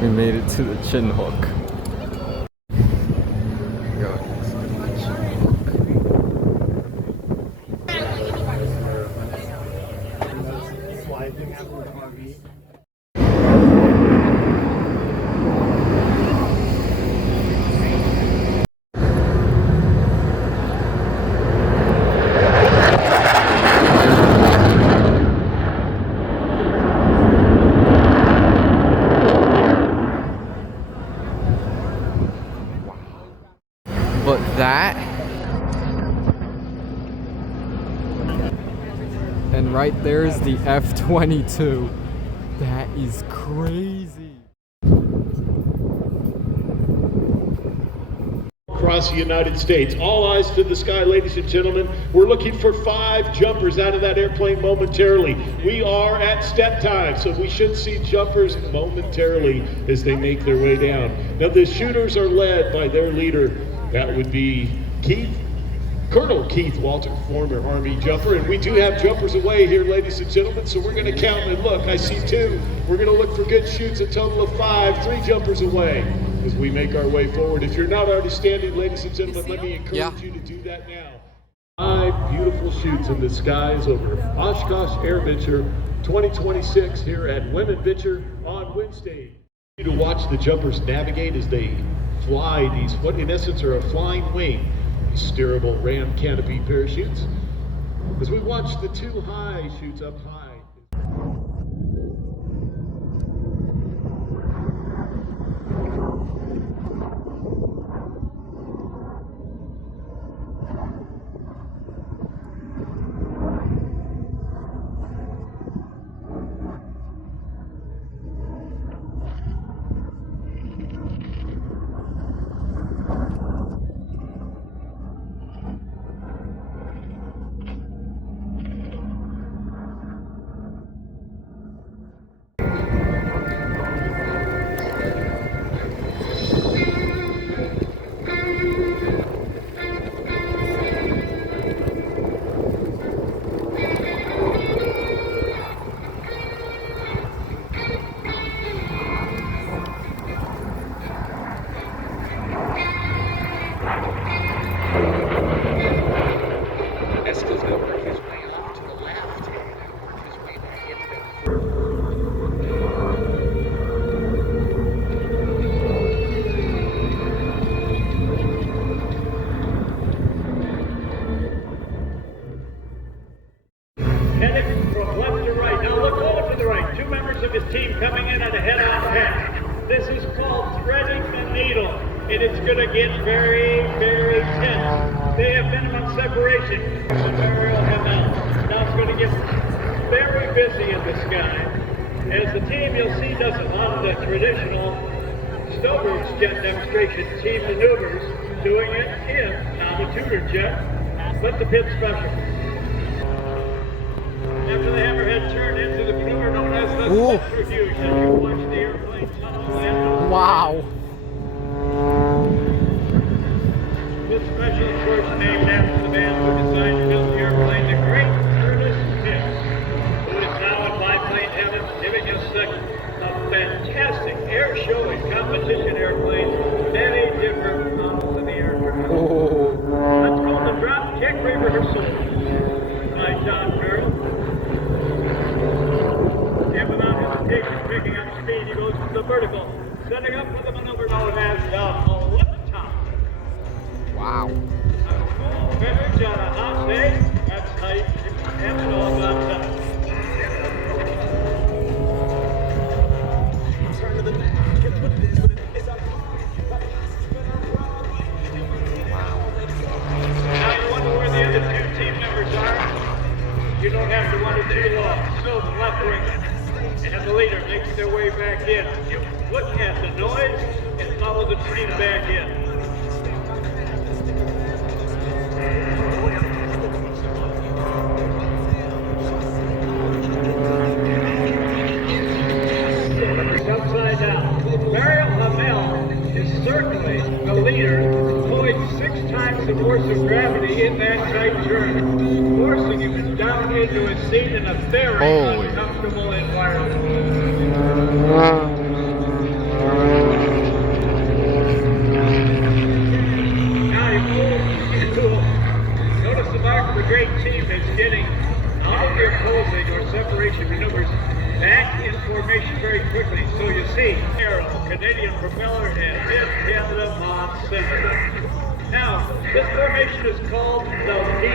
We made it to the chin hook. But that, and right there is the F-22. That is crazy. Across the United States. All eyes to the sky, ladies and gentlemen. We're looking for 5 jumpers out of that airplane momentarily. We are at step time, so we should see jumpers momentarily as they make their way down. Now the shooters are led by their leader. That would be Colonel Keith Walter, former Army jumper, and we do have jumpers away here, ladies and gentlemen, so we're going to count and look. I see 2. We're going to look for good shoots, a total of 5, 3 jumpers away as we make our way forward. If you're not already standing, ladies and gentlemen, let me encourage you to do that now. 5 beautiful shoots in the skies over Oshkosh Airventure 2026 here at Womenventure on Wednesday. To watch the jumpers navigate as they fly these, what in essence are a flying wing, steerable ram canopy parachutes, as we watch the 2 high shoots up high. Headed from left to right. Now look over to the right. 2 members of his team coming in on a head-on pass. This is called threading the needle, and it's going to get very, very tense. They have minimum separation. Now it's going to get very busy in the sky. As the team, you'll see, does a lot of the traditional snowbird jet demonstration team maneuvers, doing it in now the Tudor jet, but the pit special. After the hammerhead turned into the maneuver known as the centrifuge, as you watch the airplane tunnel land. Wow. This special, of course, named after the man who designed and built the airplane, the great Ernest Pitts, who is now in biplane heaven, giving us a fantastic air show and competition airplanes, many different models of the aircraft. Let's call the drop kick reversal by John Farrell. And without hesitation, picking up speed, he goes to the vertical, setting up for the maneuver known as the flip top. Wow. Finish on a hot day. That's how you have it all done. Now you wonder where the other 2 team members are. You don't have to wonder too long. So the left wing and the leader makes their way back in. Look at the noise and follow the team back in. Upside down. Mariel Hamel is certainly the leader, pulling 6 times the force of gravity in that tight turn, forcing him down into a seat in a very uncomfortable environment. getting all of your closing or separation maneuvers back in formation very quickly. So you see, arrow, Canadian propeller, and mid-tandem on center. Now, this formation is called the V.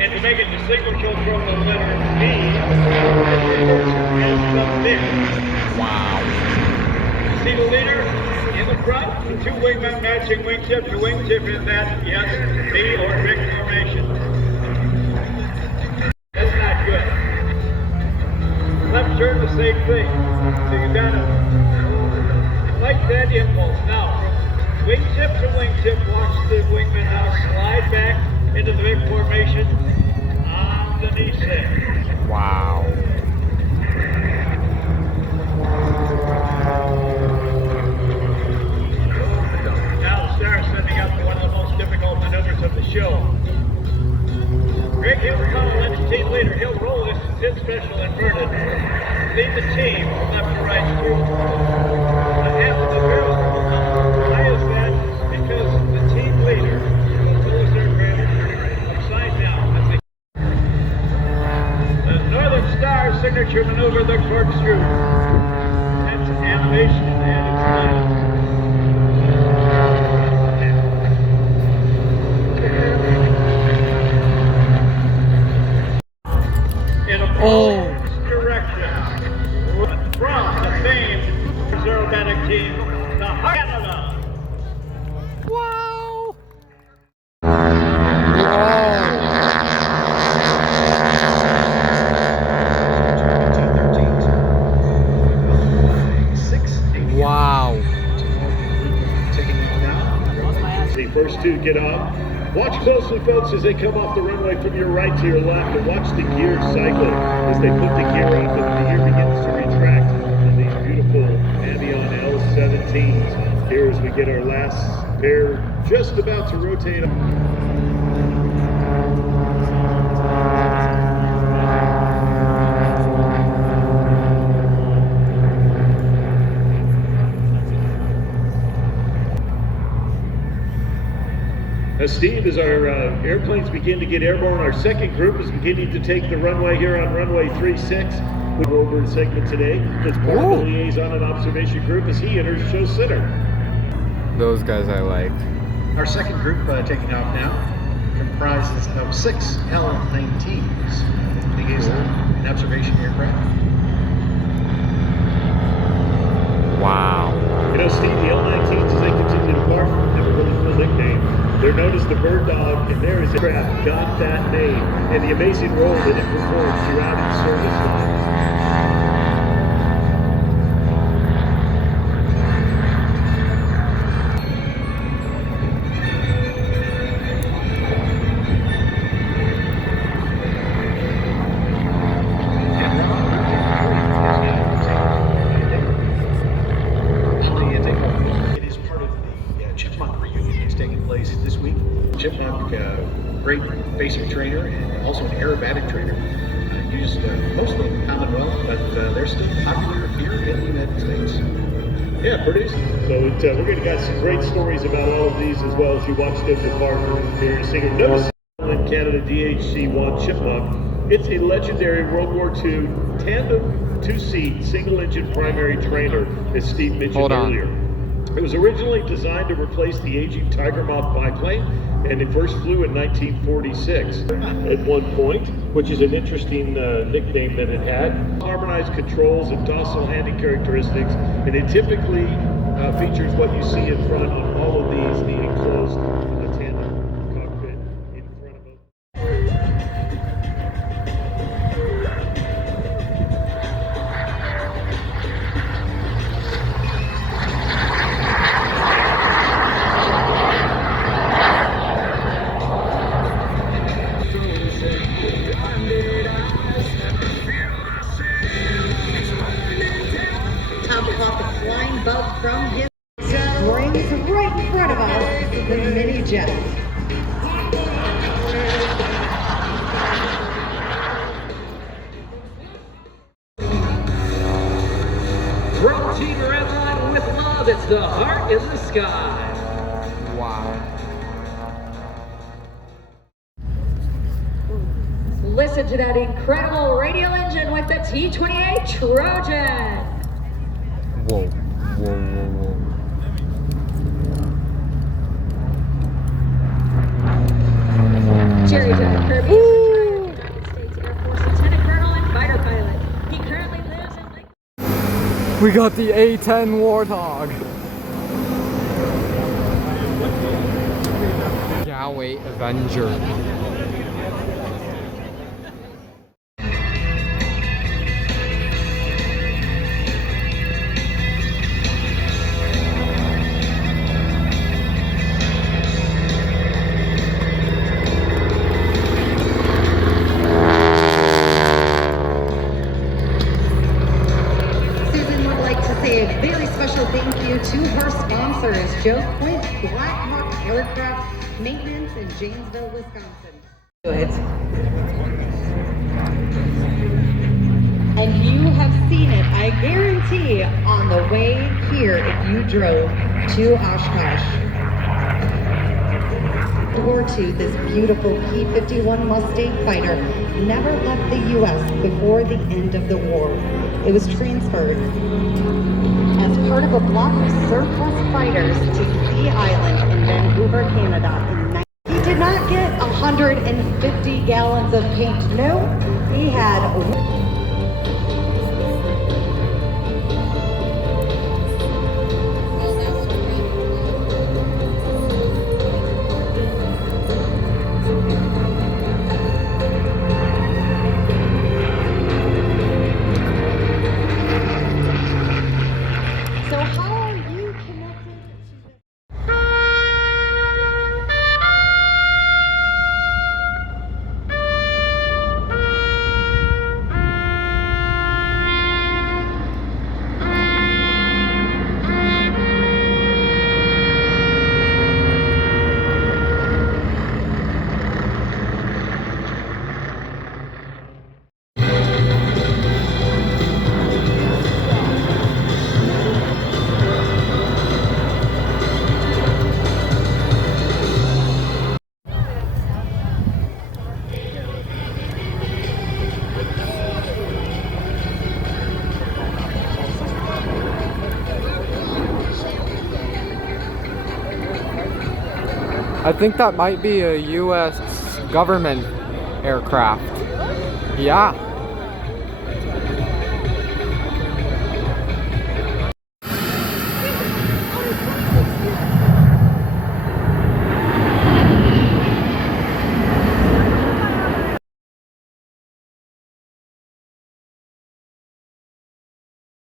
And to make it distinguishable from the letter V, it's the mid. Wow. See the leader in the front, the two wingmen matching wingtip to wingtip in that, yes, V or big formation. That's not good. Left turn, the same thing. So you gotta fight that impulse. Now, from wingtip to wingtip, watch the wingman now slide back into the big formation on the knee set. Wow. Now the star is setting up for one of the most difficult maneuvers of the show. Greg Hilton, let the team leader. He'll roll this pin special inverted. Lead the team from left to right through the half of the barrel. Why is that? Because the team leader will roll his aircraft upside down. The Northern Star signature maneuver, the corkscrew. That's animation and it's nice. In a direction from the famed aerobatic team, the Canada. Wow. Wow. The first two get off. Watch closely, folks, as they come off the runway from your right to your left, and watch the gears cycle as they put the gear up and the gear begins to retract on these beautiful Avion L17s. Here as we get our last pair just about to rotate. Steve, as our airplanes begin to get airborne, our second group is beginning to take the runway here on runway 36. We'll go over a segment today. It's part of the liaison and observation group as he enters show center. Those guys I like. Our second group taking off now comprises of 6 L-19s, liaison and observation aircraft. Wow. You know, Steve, the L-19s, as they continue to park, have a really cool nickname. They're known as the Bird Dog, and there is a craft got that name and the amazing role that it performs throughout its service line. This week. Chipmunk, great basic trainer and also an aerobatic trainer. Used mostly in the Commonwealth, but they're still popular here in the United States. Yeah, pretty. So we're going to got some great stories about all of these as well as you watch them depart here in Singer. Notice in Canada DHC-1 Chipmunk. It's a legendary World War II tandem two-seat single-engine primary trainer, as Steve mentioned earlier. It was originally designed to replace the aging Tiger Moth biplane, and it first flew in 1946 at one point, which is an interesting nickname that it had. Harmonized controls and docile handling characteristics, and it typically features what you see in front on all of these, the enclosed tandem cockpit in front of them. From his brings right in front of us the mini jet. From Team Redline with love, it's the Heart in the Sky. Wow. listen to that incredible radial engine with the T-28 Trojan. Whoa, whoa, whoa, whoa. Jerry John Kirby is retired United States Air Force Lieutenant Colonel and fighter pilot. He currently lives in Lake... We got the A-10 Warthog. Airventure. Susan would like to say a very special thank you to her sponsors, Joe Quint, Blackhawk Aircraft Maintenance in Janesville, Wisconsin. Good. And you have seen it, I guarantee, on the way here if you drove to Oshkosh. War II, this beautiful P-51 Mustang fighter never left the U.S. before the end of the war. It was transferred as part of a block of surplus fighters to Sea Island in Vancouver, Canada. He did not get 150 gallons of paint. No, he had... So how are you connected to the... I think that might be a U.S. government aircraft. Yeah.